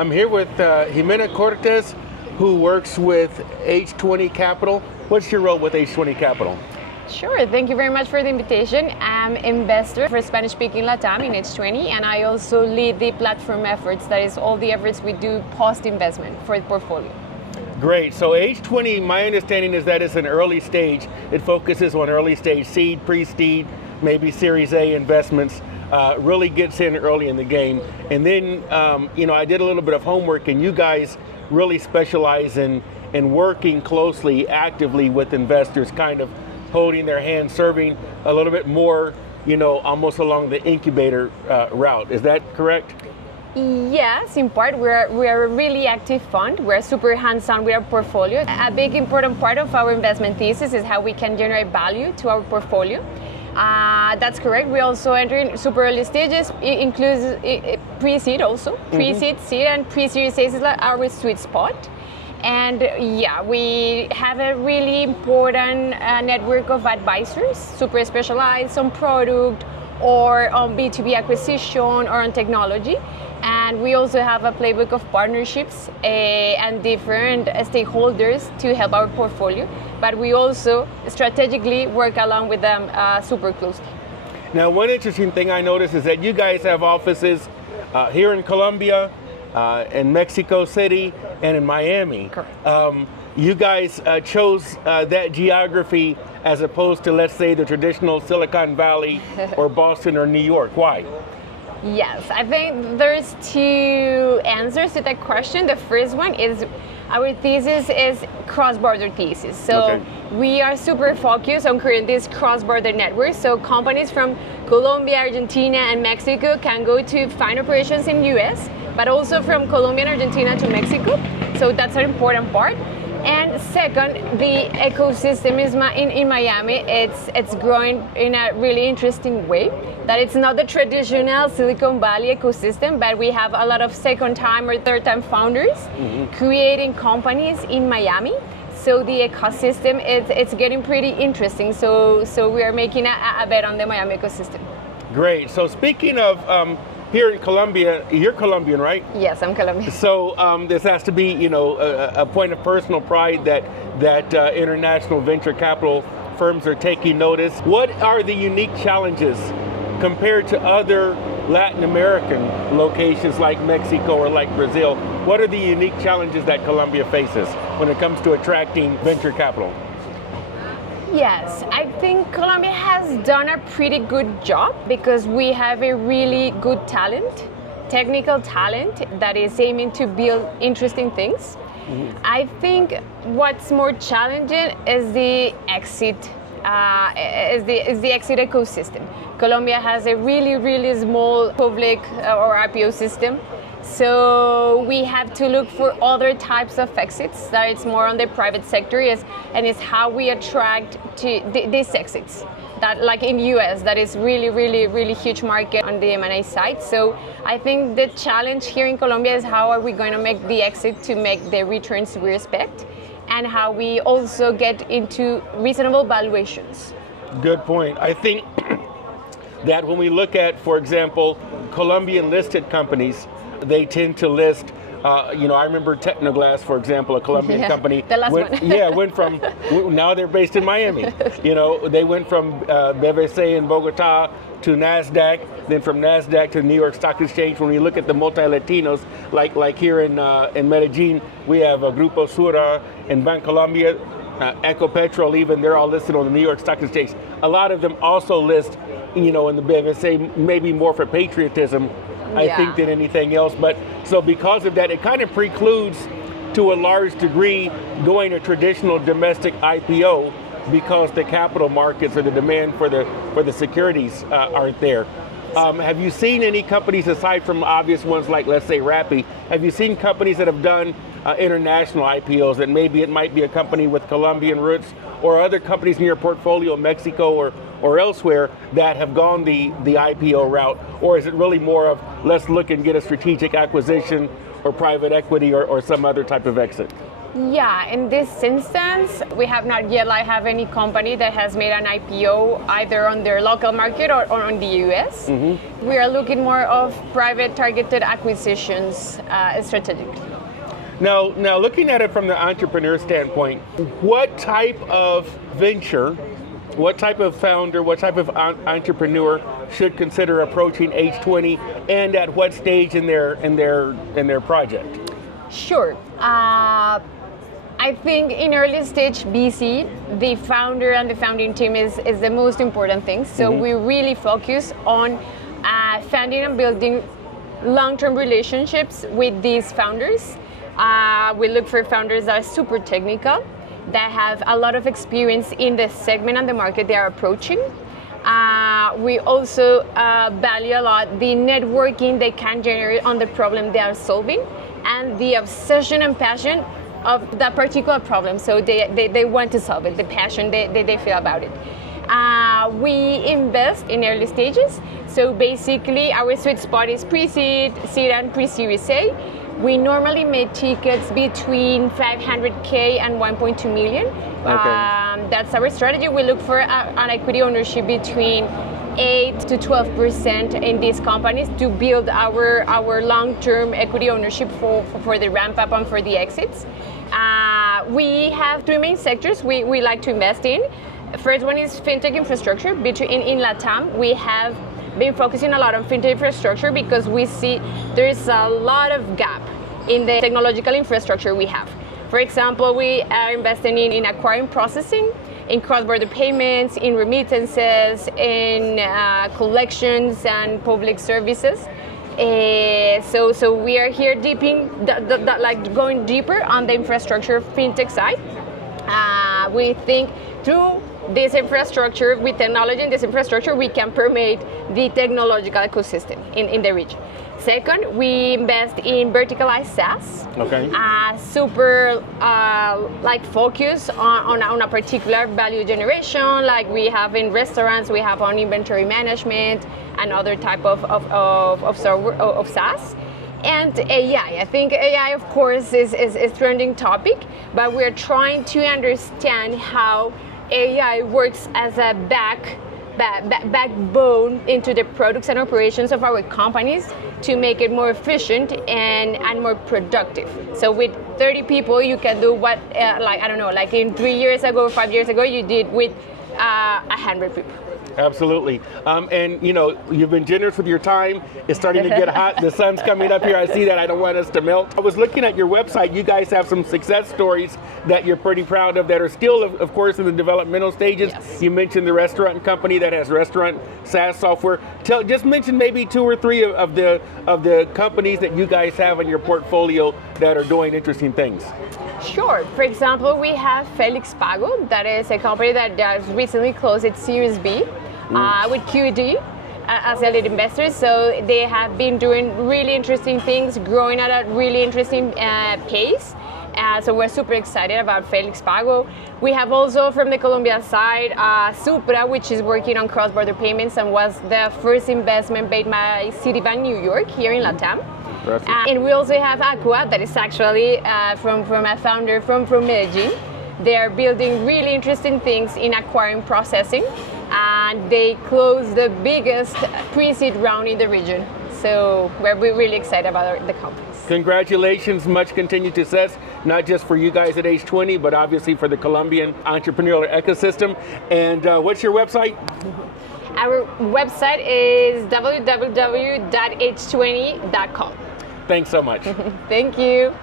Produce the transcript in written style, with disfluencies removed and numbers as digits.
I'm here with Jimena Cortés, who works with Htwenty Capital. What's your role with Htwenty Capital? Sure, thank you very much for the invitation. I'm investor for Spanish-speaking Latam in Htwenty, and I also lead the platform efforts, that is all the efforts we do post-investment for the portfolio. Great, so Htwenty, my understanding is that it's an early stage. It focuses on early stage seed, pre-seed, maybe Series A investments, really gets in early in the game. And then, I did a little bit of homework, and you guys really specialize in working closely, actively with investors, kind of holding their hand, serving a little bit more, almost along the incubator route. Is that correct? Yes, in part. We are a really active fund. We're super hands-on with our portfolio. A big important part of our investment thesis is how we can generate value to our portfolio. That's correct. We also enter in super early stages. It includes pre-seed also. Pre-seed, seed, and pre-series A is our sweet spot. And yeah, we have a really important network of advisors, super specialized on product or on B2B acquisition or on technology. And we also have a playbook of partnerships and different stakeholders to help our portfolio. But we also strategically work along with them super closely. Now, one interesting thing I noticed is that you guys have offices here in Colombia, in Mexico City, and in Miami. Correct. You guys chose that geography as opposed to, let's say, the traditional Silicon Valley or Boston or New York. Why? Yes, I think there's two answers to that question. The first one is our thesis is cross-border thesis. So we are super focused on creating this cross-border network. So companies from Colombia, Argentina, and Mexico can go to find operations in US, but also from Colombia and Argentina to Mexico. So that's an important part. And second, the ecosystem is in Miami. It's growing in a really interesting way. That it's not the traditional Silicon Valley ecosystem, but we have a lot of second-time or third-time founders creating companies in Miami. So the ecosystem it's getting pretty interesting. So we are making a bet on the Miami ecosystem. Great. So speaking of here in Colombia, you're Colombian, right? Yes, I'm Colombian. So this has to be, a point of personal pride that international venture capital firms are taking notice. What are the unique challenges compared to other Latin American locations like Mexico or like Brazil? What are the unique challenges that Colombia faces when it comes to attracting venture capital? Yes, I think Colombia has done a pretty good job because we have a really good talent, technical talent that is aiming to build interesting things. I think what's more challenging is the exit, is the exit ecosystem. Colombia has a really small public or IPO system. So we have to look for other types of exits that it's more on the private sector and it's how we attract to these exits. That like in US, that is really huge market on the M&A side. So I think the challenge here in Colombia is how are we going to make the exit to make the returns we expect and how we also get into reasonable valuations. Good point. I think that when we look at, for example, Colombian listed companies, they tend to list, I remember Technoglass, for example, a Colombian company. The last one. Went from, now they're based in Miami. They went from BVC in Bogota to NASDAQ, then from NASDAQ to the New York Stock Exchange. When you look at the multi-Latinos, like here in Medellín, we have Grupo Sura and Bancolombia, Ecopetrol even, they're all listed on the New York Stock Exchange. A lot of them also list, in the BVC, maybe more for patriotism, I think, than anything else. But so because of that, it kind of precludes, to a large degree, going a traditional domestic IPO because the capital markets or the demand for the securities aren't there. Have you seen any companies, aside from obvious ones like, let's say, Rappi, have you seen companies that have done international IPOs, that maybe it might be a company with Colombian roots or other companies in your portfolio in Mexico or elsewhere that have gone the IPO route? Or is it really more of, let's look and get a strategic acquisition or private equity or some other type of exit? Yeah, in this instance, we have not yet have any company that has made an IPO either on their local market or on the US. We are looking more of private targeted acquisitions strategically. Now, looking at it from the entrepreneur standpoint, what type of venture, what type of founder, what type of entrepreneur should consider approaching Htwenty, and at what stage in their project? Sure. I think in early stage BC, the founder and the founding team is the most important thing. So we really focus on finding and building long-term relationships with these founders. We look for founders that are super technical, that have a lot of experience in the segment and the market they are approaching. We also value a lot the networking they can generate on the problem they are solving and the obsession and passion of that particular problem. So they want to solve it, the passion they feel about it. We invest in early stages. So basically our sweet spot is pre-seed, seed and pre-series A. We normally make tickets between 500K and 1.2 million. Okay. That's our strategy. We look for an equity ownership between 8 to 12% in these companies to build our long-term equity ownership for the ramp up and for the exits. We have three main sectors we like to invest in. First one is fintech infrastructure. In LATAM, we have been focusing a lot on fintech infrastructure because we see there's a lot of gap in the technological infrastructure we have. For example, we are investing in acquiring processing, in cross-border payments, in remittances, in collections and public services. So we are here going deeper on the infrastructure fintech side. We think through this infrastructure, with technology in this infrastructure, we can permeate the technological ecosystem in the region. Second, we invest in verticalized SaaS. Okay. Super focus on a particular value generation, like we have in restaurants, we have on inventory management and other type of SaaS. And AI, I think AI, of course, is a trending topic, but we're trying to understand how AI works as a backbone into the products and operations of our companies to make it more efficient and more productive. So with 30 people, you can do what, in 3 years ago, 5 years ago, you did with 100 people. Absolutely. And you've been generous with your time. It's starting to get hot. The sun's coming up here. I see that. I don't want us to melt. I was looking at your website. You guys have some success stories that you're pretty proud of that are still, of course, in the developmental stages. Yes. You mentioned the restaurant company that has restaurant SaaS software. Just mention maybe 2 or 3 of the companies that you guys have in your portfolio that are doing interesting things. Sure. For example, we have Felix Pago. That is a company that has recently closed its Series B with QED as a lead investor. So they have been doing really interesting things, growing at a really interesting pace. So we're super excited about Felix Pago. We have also from the Colombian side, Supra, which is working on cross-border payments and was the first investment made by Citibank New York here in LATAM. And we also have Aqua, that is actually from a founder from Medellín. They are building really interesting things in acquiring processing, and they closed the biggest pre-seed round in the region. So we're really excited about the companies. Congratulations, much continued success, not just for you guys at Htwenty, but obviously for the Colombian entrepreneurial ecosystem. And what's your website? Our website is www.htwenty.com. Thanks so much. Thank you.